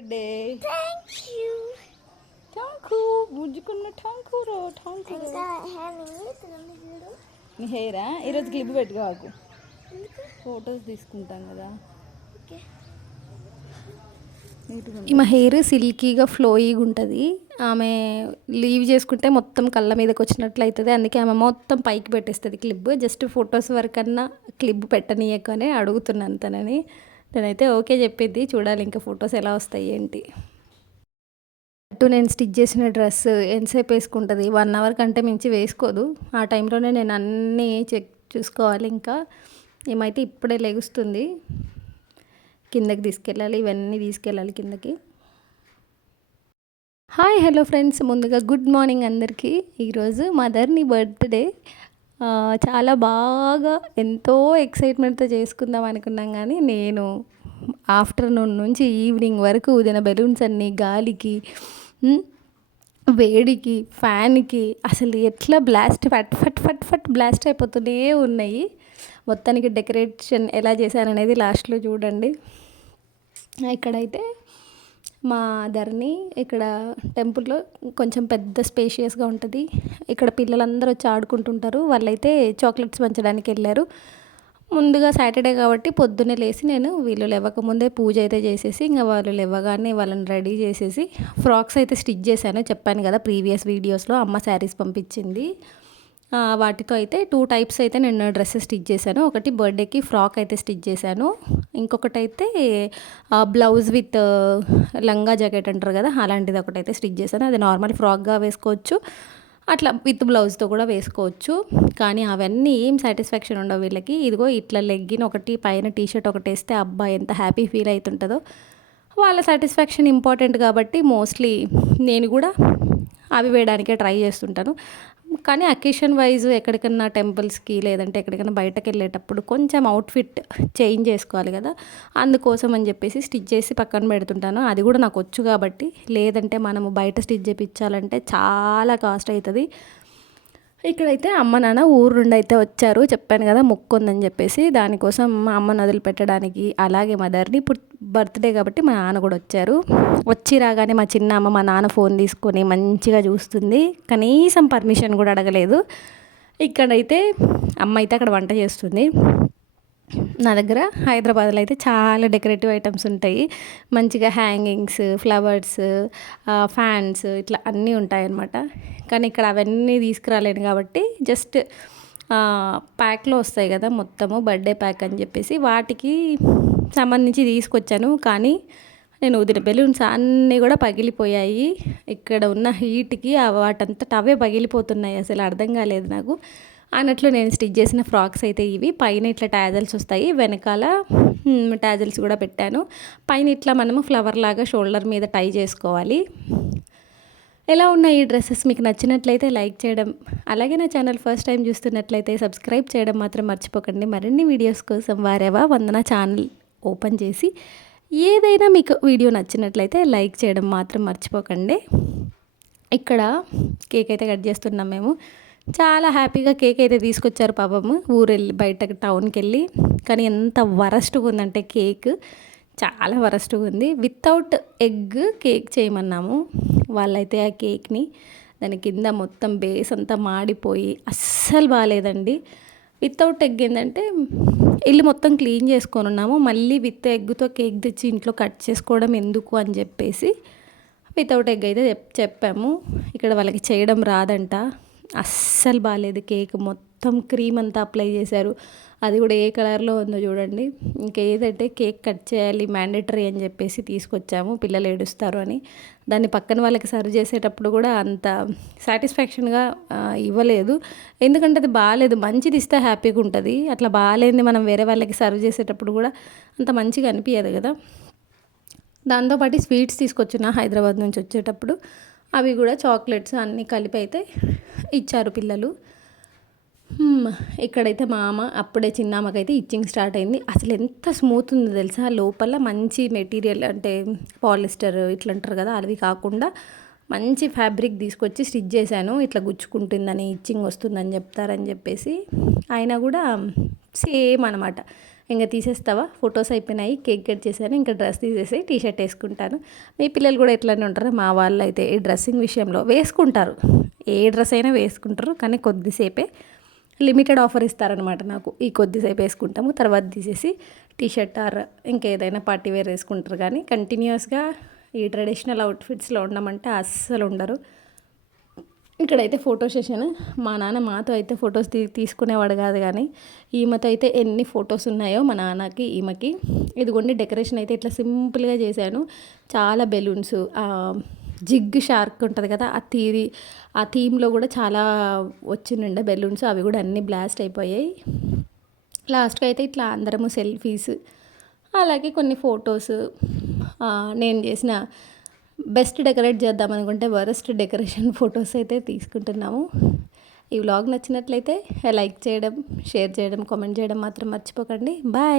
Birthday Thank you. Thank you బుజ్జుకున్న thank you రో thank you నీ హెయిరా ఈరోజు క్లిప్ పెట్టుకోకు ఎందుకు? ఫొటోస్ తీసుకుంటాం కదా. ఈమె హెయిర్ సిల్కీగా ఫ్లోయీగా ఉంటుంది. ఆమె లీవ్ చేసుకుంటే మొత్తం కళ్ళ మీదకి వచ్చినట్లు అవుతుంది అందుకే ఆమె మొత్తం పైకి పెట్టేస్తుంది క్లిప్ జస్ట్ ఫొటోస్ వరకన్నా క్లిప్ పెట్టనీయకనే అడుగుతున్నాను తనని. నేనైతే ఓకే చెప్పిద్ది. చూడాలి ఇంకా ఫొటోస్ ఎలా వస్తాయి ఏంటి. అటు నేను స్టిచ్ చేసిన డ్రెస్ ఎంతసేపు వేసుకుంటుంది? వన్ అవర్ కంటే మించి వేసుకోదు. ఆ టైంలోనే నేను అన్నీ చెక్ చూసుకోవాలి ఇంకా. ఏమైతే ఇప్పుడే లెగుస్తుంది. కిందకి తీసుకెళ్ళాలి. ఇవన్నీ తీసుకెళ్ళాలి కిందకి. Hi hello friends. ముందుగా గుడ్ మార్నింగ్ అందరికీ. ఈరోజు మదర్ని బర్త్డే. చాలా బాగా ఎంతో ఎక్సైట్మెంట్తో చేసుకుందాం అనుకున్నాం కానీ నేను ఆఫ్టర్నూన్ నుంచి ఈవినింగ్ వరకు ఊదిన బెలూన్స్ అన్నీ గాలికి వేడికి ఫ్యాన్కి అసలు ఎట్లా బ్లాస్ట్ ఫట్ ఫట్ ఫట్ ఫట్ బ్లాస్ట్ అయిపోతూనే ఉన్నాయి. మొత్తానికి డెకరేషన్ ఎలా చేశాననేది లాస్ట్లో చూడండి. ఇక్కడైతే మా ధరణి ఇక్కడ టెంపుల్లో కొంచెం పెద్ద స్పేషియస్గా ఉంటుంది. ఇక్కడ పిల్లలందరూ వచ్చి ఆడుకుంటుంటారు. వాళ్ళైతే చాక్లెట్స్ పంచడానికి వెళ్ళారు. ముందుగా సాటర్డే కాబట్టి పొద్దున్నే లేచి నేను వీళ్ళు లేవకముందే పూజ అయితే చేసేసి ఇంకా వాళ్ళు లేవగానే వాళ్ళని రెడీ చేసేసి ఫ్రాక్స్ అయితే స్టిచ్ చేశాను. చెప్పాను కదా ప్రీవియస్ వీడియోస్లో అమ్మ శారీస్ పంపించింది. వాటితో అయితే టూ టైప్స్ అయితే నేను డ్రెస్సెస్ స్టిచ్ చేశాను. ఒకటి బర్త్డేకి ఫ్రాక్ అయితే స్టిచ్ చేశాను. ఇంకొకటి అయితే బ్లౌజ్ విత్ లంగా జాకెట్ అంటారు కదా అలాంటిది ఒకటైతే స్టిచ్ చేశాను. అది నార్మల్ ఫ్రాక్గా వేసుకోవచ్చు. అట్లా విత్ బ్లౌజ్తో కూడా వేసుకోవచ్చు. కానీ అవన్నీ ఏం సాటిస్ఫాక్షన్ ఉండవు వీళ్ళకి. ఇదిగో ఇట్లా లెగ్గిన్ ఒకటి పైన టీషర్ట్ ఒకటి వేస్తే అబ్బా ఎంత హ్యాపీ ఫీల్ అవుతుంటుందో వాళ్ళ సాటిస్ఫాక్షన్ ఇంపార్టెంట్ కాబట్టి మోస్ట్లీ నేను కూడా అవి వేయడానికే ట్రై చేస్తుంటాను. కానీ అకేషన్ వైజ్ ఎక్కడికన్నా టెంపుల్స్కి లేదంటే ఎక్కడికైనా బయటకు వెళ్ళేటప్పుడు కొంచెం అవుట్ఫిట్ చేంజ్ చేసుకోవాలి కదా. అందుకోసం అని చెప్పేసి స్టిచ్ చేసి పక్కన పెడుతుంటాను. అది కూడా నాకు వచ్చు కాబట్టి. లేదంటే మనము బయట స్టిచ్ చేయించాలంటే చాలా కాస్ట్ అవుతుంది. ఇక్కడైతే అమ్మ నాన్న ఊరు నుండి అయితే వచ్చారు. చెప్పాను కదా మొక్కు ఉందని చెప్పేసి. దానికోసం మా అమ్మ నదులు పెట్టడానికి అలాగే మదర్ని ఇప్పుడు బర్త్డే కాబట్టి మా నాన్న కూడా వచ్చారు. వచ్చి రాగానే మా చిన్న అమ్మ మా నాన్న ఫోన్ తీసుకొని మంచిగా చూస్తుంది. కనీసం పర్మిషన్ కూడా అడగలేదు. ఇక్కడైతే అమ్మ అయితే అక్కడ వంట చేస్తుంది. నా దగ్గర హైదరాబాద్లో అయితే చాలా డెకరేటివ్ ఐటమ్స్ ఉంటాయి. మంచిగా హ్యాంగింగ్స్ ఫ్లవర్స్ ఫ్యాన్స్ ఇట్లా అన్నీ ఉంటాయన్నమాట. కానీ ఇక్కడ అవన్నీ తీసుకురాలేను కాబట్టి జస్ట్ ప్యాక్లో వస్తాయి కదా మొత్తము బర్త్డే ప్యాక్ అని చెప్పేసి. వాటికి సంబంధించి తీసుకొచ్చాను కానీ నేను వదిన బెలూన్స్ అన్నీ కూడా పగిలిపోయాయి. ఇక్కడ ఉన్న హీట్కి వాటంతట అవే పగిలిపోతున్నాయి. అసలు అర్థం కాలేదు నాకు. అన్నట్లు నేను స్టిచ్ చేసిన ఫ్రాక్స్ అయితే ఇవి. పైన ఇట్లా టాజల్స్ వస్తాయి. వెనకాల టాజల్స్ కూడా పెట్టాను. పైన ఇట్లా మనము ఫ్లవర్ లాగా షోల్డర్ మీద టై చేసుకోవాలి. ఎలా ఉన్నాయి ఈ డ్రెస్సెస్? మీకు నచ్చినట్లయితే లైక్ చేయడం అలాగే నా ఛానల్ ఫస్ట్ టైం చూస్తున్నట్లయితే సబ్స్క్రైబ్ చేయడం మాత్రం మర్చిపోకండి. మరిన్ని వీడియోస్ కోసం వారేవా వందన ఛానల్ ఓపెన్ చేసి ఏదైనా మీకు వీడియో నచ్చినట్లయితే లైక్ చేయడం మాత్రం మర్చిపోకండి. ఇక్కడ కేక్ అయితే కట్ చేస్తున్నాం మేము. చాలా హ్యాపీగా కేక్ అయితే తీసుకొచ్చారు పాపము. ఊరెళ్ళి బయటకు టౌన్కి వెళ్ళి కానీ ఎంత వరస్ట్గా ఉందంటే కేక్. చాలా వరస్ట్గా ఉంది. వితౌట్ ఎగ్ కేక్ చేయమన్నాము. వాళ్ళైతే ఆ కేక్ని దాని కింద మొత్తం బేస్ అంతా మాడిపోయి అస్సలు బాగాలేదండి వితౌట్ ఎగ్ ఏంటంటే ఇల్లు మొత్తం క్లీన్ చేసుకొని ఉన్నాము. మళ్ళీ విత్ ఎగ్తో కేక్ తెచ్చి ఇంట్లో కట్ చేసుకోవడం ఎందుకు అని చెప్పేసి వితౌట్ ఎగ్ అయితే చెప్ చెప్పాము. ఇక్కడ వాళ్ళకి చేయడం రాదంట. అస్సలు బాగాలేదు కేక్ మొత్తం క్రీమ్ అంతా అప్లై చేశారు. అది కూడా ఏ కలర్లో ఉందో చూడండి. ఇంకా ఏదంటే కేక్ కట్ చేయాలి మ్యాండేటరీ అని చెప్పేసి తీసుకొచ్చాము. పిల్లలు ఏడుస్తారు అని. దాన్ని పక్కన వాళ్ళకి సర్వ్ చేసేటప్పుడు కూడా అంత సాటిస్ఫాక్షన్గా ఇవ్వలేదు. ఎందుకంటే అది బాగాలేదు మంచిది ఇస్తే హ్యాపీగా ఉంటుంది. అట్లా బాగాలేని మనం వేరే వాళ్ళకి సర్వ్ చేసేటప్పుడు కూడా అంత మంచిగా అనిపించదు కదా. దాంతోపాటు స్వీట్స్ తీసుకొచ్చిన హైదరాబాద్ నుంచి వచ్చేటప్పుడు. అవి కూడా చాక్లెట్స్ అన్నీ కలిపి అయితే ఇచ్చారు పిల్లలు. ఇక్కడైతే మా అమ్మ అప్పుడే చిన్నామకైతే ఇచ్చింగ్ స్టార్ట్ అయింది. అసలు ఎంత స్మూత్ ఉందో తెలుసా? లోపల మంచి మెటీరియల్ అంటే పాలిస్టర్ ఇట్లా అంటారు కదా అవి కాకుండా మంచి ఫ్యాబ్రిక్ తీసుకొచ్చి స్టిచ్ చేశాను. ఇట్లా గుచ్చుకుంటుందని ఇచ్చింగ్ వస్తుందని చెప్తారని చెప్పేసి. అయినా కూడా సేమ్ అనమాట ఇంకా తీసేస్తావా? ఫొటోస్ అయిపోయినాయి కేక్ కట్ చేశాను ఇంకా డ్రెస్ తీసేసి టీ షర్ట్ వేసుకుంటాను. మీ పిల్లలు కూడా ఎట్లనే ఉంటారు మా వాళ్ళు అయితే ఈ డ్రెస్సింగ్ విషయంలో వేసుకుంటారు. ఏ డ్రెస్ అయినా వేసుకుంటారు కానీ కొద్దిసేపే లిమిటెడ్ ఆఫర్ ఇస్తారనమాట నాకు. ఈ కొద్దిసేపు వేసుకుంటాము తర్వాత తీసేసి టీ షర్ట్ ఆర్ ఇంకేదైనా పార్టీ వేర్ వేసుకుంటారు. కానీ కంటిన్యూస్గా ఈ ట్రెడిషనల్ అవుట్ఫిట్స్లో ఉండమంటే అస్సలు ఉండరు. ఇక్కడైతే ఫోటో సెషన్. మా నాన్న మాతో అయితే ఫొటోస్ తీ తీసుకునేవాడు కాదు కానీ ఈమెతో అయితే ఎన్ని ఫొటోస్ ఉన్నాయో మా నాన్నకి ఈమెకి. ఇదిగోండి డెకరేషన్ అయితే ఇట్లా సింపుల్గా చేశాను. చాలా బెలూన్స్ జిగ్ షార్క్ ఉంటుంది కదా ఆ తీరి ఆ థీమ్లో కూడా చాలా వచ్చిండే బెలూన్స్. అవి కూడా అన్నీ బ్లాస్ట్ అయిపోయాయి. లాస్ట్కి అయితే ఇట్లా అందరము సెల్ఫీస్ అలాగే కొన్ని ఫొటోస్ నేను చేసిన బెస్ట్ డెకరేట్ చేద్దాం అనుకుంటే వరస్ట్ డెకరేషన్ ఫొటోస్ అయితే తీసుకుంటున్నాము. ఈ వ్లాగ్ నచ్చినట్లయితే లైక్ చేయడం షేర్ చేయడం కామెంట్ చేయడం మాత్రం మర్చిపోకండి. బాయ్!